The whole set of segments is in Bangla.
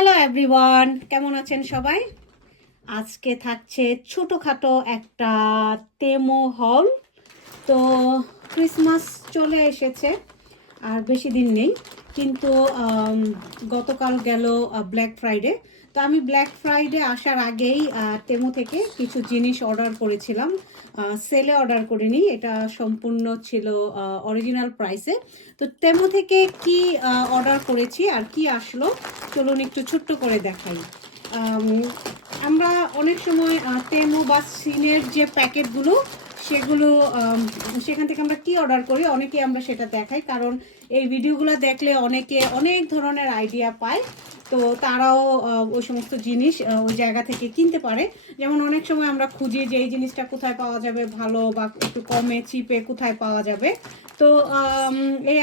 হ্যালো এভরিওয়ান কেমন আছেন সবাই? আজকে থাকছে ছোটোখাটো একটা তেমো হল তো ক্রিসমাস চলে এসেছে, আর বেশি দিন নেই। কিন্তু গতকাল গেল ব্ল্যাক ফ্রাইডে তো আমি ব্ল্যাক ফ্রাইডে আসার আগেই তেমো থেকে কিছু জিনিস অর্ডার করেছিলাম। সেলে অর্ডার করিনি, এটা সম্পূর্ণ ছিল অরিজিনাল প্রাইসে তো তেমো থেকে কি অর্ডার করেছি আর কি আসলো, চলুন একটু ছোট্ট করে দেখাই। আমরা অনেক সময় তেমো বা সিনের যে প্যাকেটগুলো, সেগুলো সেখান থেকে আমরা কি অর্ডার করি অনেকে আমরা সেটা দেখাই। কারণ এই ভিডিওগুলো দেখলে অনেকে অনেক ধরনের আইডিয়া পায়। তো তারাও ওই সমস্ত জিনিস ওই জায়গা থেকে কিনতে পারে। যেমন অনেক সময় আমরা খুঁজি যে এই জিনিসটা কোথায় পাওয়া যাবে, ভালো বা একটু কমে চিপে কোথায় পাওয়া যাবে। তো এই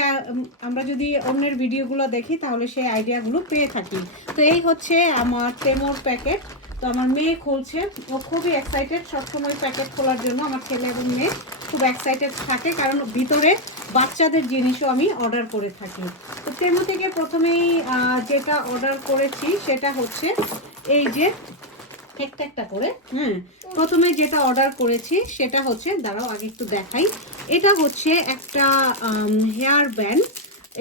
আমরা যদি অন্যের ভিডিওগুলো দেখি, তাহলে সেই আইডিয়াগুলো পেয়ে থাকি। তো এই হচ্ছে আমার তেমোর প্যাকেট। তো আমার মেয়ে খুলছে। ও খুবই এক্সাইটেড সবসময় প্যাকেট খোলার জন্য, আমার ছেলে এবং মেয়ে। খুব এক্সাইটেড থাকে, কারণ ভিতরে বাচ্চাদের জিনিসও আমি অর্ডার করে থাকি। তো তেমো থেকে প্রথমেই যেটা অর্ডার করেছি সেটা হচ্ছে এই যে একটা একটা করে হ্যাঁ? প্রথমে যেটা অর্ডার করেছি সেটা হচ্ছে, দাঁড়াও আগে একটু দেখাই। এটা হচ্ছে একটা হেয়ার ব্যান্ড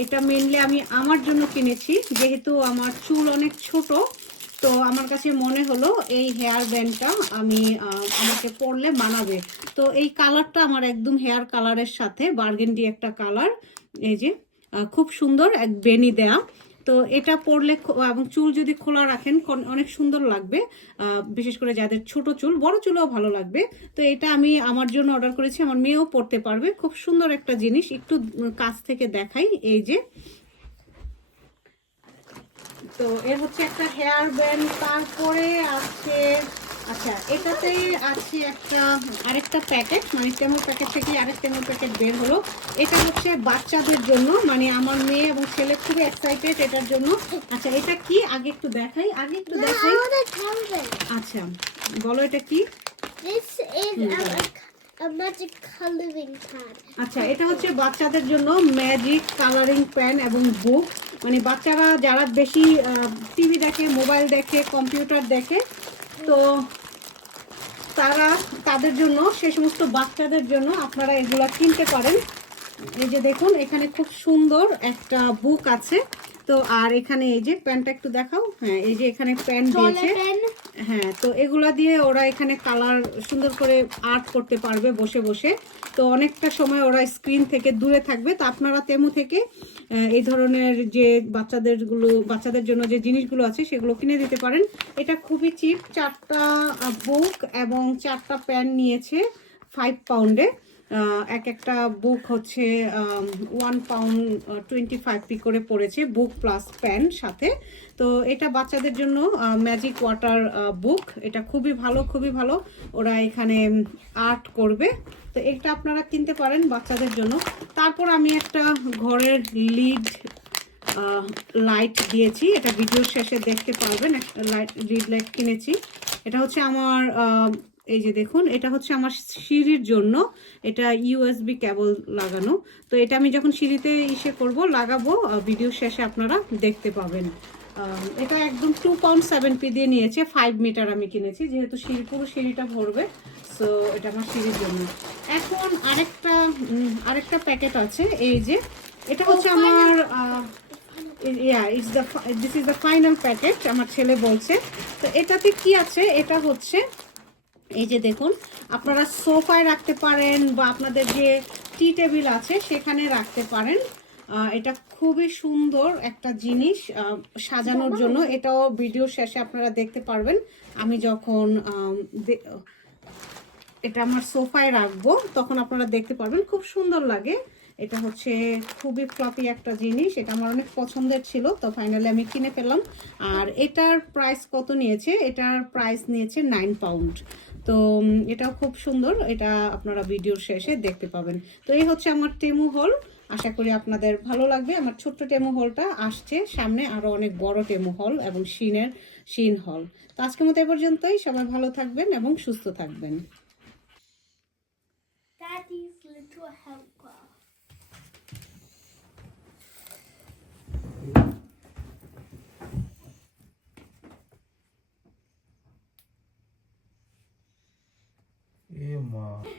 এটা মেনলি আমি আমার জন্য কিনেছি, যেহেতু আমার চুল অনেক ছোট তো আমার কাছে মনে হলো এই হেয়ার ব্যান্ডটা আমি আমাকে পরলে মানাবে তো এই কালারটা আমার একদম হেয়ার কালারের সাথে, বার্গেন্ডি একটা কালার, এই যে খুব সুন্দর এক বেনি দেয়া। তো এটা পরলে এবং চুল যদি খোলা রাখেন অনেক সুন্দর লাগবে বিশেষ করে যাদের ছোট চুল, বড় চুলও ভালো লাগবে। তো এটা আমি আমার জন্য অর্ডার করেছি, আমার মেয়েও পরতে পারবে। খুব সুন্দর একটা জিনিস, একটু কাছ থেকে দেখাই, এই যে। তো এর হচ্ছে একটা হেয়ার ব্যান্ড তারপরে আছে আচ্ছা এটাতেই আছে একটা আরেকটা প্যাকেট মানে তেমন প্যাকেট থেকে আরেক তেমন প্যাকেট বের হলো। এটা হচ্ছে বাচ্চাদের জন্য মানে আমার মেয়ে এবং ছেলে খুবই এক্সাইটেড এটার জন্য। আচ্ছা এটা কি? আগে একটু দেখাই আগে একটু দেখাই. আচ্ছা বলো এটা কি? This is আচ্ছা এটা হচ্ছে বাচ্চাদের জন্য ম্যাজিক কালারিং পেন এবং বুক মানে বাচ্চারা যারা বেশি টিভি দেখে মোবাইল দেখে কম্পিউটার দেখে, তো তারা, তাদের জন্য, সে সমস্ত বাচ্চাদের জন্য আপনারা এগুলা কিনতে পারেন। এই যে দেখুন, এখানে খুব সুন্দর একটা বুক আছে। তো আর এখানে এই যে প্যানটা একটু দেখাও। হ্যাঁ এই যে এখানে প্যান দিয়েছে। হ্যাঁ তো এগুলা দিয়ে ওরা এখানে কালার সুন্দর করে আর্ট করতে পারবে বসে বসে। তো অনেকটা সময় ওরা স্ক্রিন থেকে দূরে থাকবে। তো আপনারা তেমু থেকে এই ধরনের যে বাচ্চাদেরগুলো বাচ্চাদের জন্য যে জিনিসগুলো আছে সেগুলো কিনে দিতে পারেন। এটা খুবই চিপ চারটা বুক এবং চারটা প্যান নিয়েছে ফাইভ পাউন্ডে এক একটা বুক হচ্ছে one pound twenty five p করে পড়েছে বুক প্লাস প্যান সাথে। তো এটা বাচ্চাদের জন্য ম্যাজিক ওয়াটার বুক এটা খুবই ভালো খুবই ভালো। ওরা এখানে আর্ট করবে। তো এটা আপনারা কিনতে পারেন বাচ্চাদের জন্য। তারপর আমি একটা ঘরের লিড লাইট দিয়েছি। এটা ভিডিওর শেষে দেখতে পারবেন। লাইট লিড লাইট কিনেছি। এটা হচ্ছে আমার এই যে দেখুন এটা হচ্ছে আমার সিঁড়ির জন্য। এটা ইউএসবি কেবল লাগানো। তো এটা আমি যখন সিঁড়িতে ইসে করব লাগাবো ভিডিও শেষে আপনারা দেখতে পাবেন। এটা একদম টু পাউন্ড সেভেন পি দিয়ে নিয়েছে ফাইভ মিটার আমি কিনেছি যেহেতু সিঁড়ি পুরো সিঁড়িটা ভরবে সো এটা আমার সিঁড়ির জন্য। এখন আরেকটা আরেকটা প্যাকেট আছে এই যে এটা হচ্ছে আমার yeah it's the this is the final packet আমার ছেলে বলছে। তো এটাতে কি আছে? এটা হচ্ছে এই যে দেখুন, আপনারা সোফায় রাখতে পারেন বা আপনাদের যে টি টেবিল আছে, সেখানে রাখতে পারেন। এটা খুবই সুন্দর একটা জিনিস সাজানোর জন্য। এটাও ভিডিও শেষে আপনারা দেখতে পারবেন। আমি যখন এটা আমার সোফায় রাখব, তখন আপনারা দেখতে পারবেন, খুব সুন্দর লাগে। এটা হচ্ছে খুবই ফ্লপি একটা জিনিস, এটা আমার অনেক পছন্দের ছিল, তো ফাইনালি আমি কিনে ফেললাম। আর এটার প্রাইস কত নিয়েছে? এটার প্রাইস নিয়েছে নাইন পাউন্ড তো এটাও খুব সুন্দর। এটা আপনারা ভিডিওর শেষে দেখতে পাবেন। তো এই হচ্ছে আমার টেমু হল। আশা করি আপনাদের ভালো লাগবে। আমার ছোট্ট টেমু হলটা আসছে সামনে আরও অনেক বড় টেমু হল এবং শিনের শিন হল। তো আজকের মতো এ পর্যন্তই। সবাই ভালো থাকবেন এবং সুস্থ থাকবেন।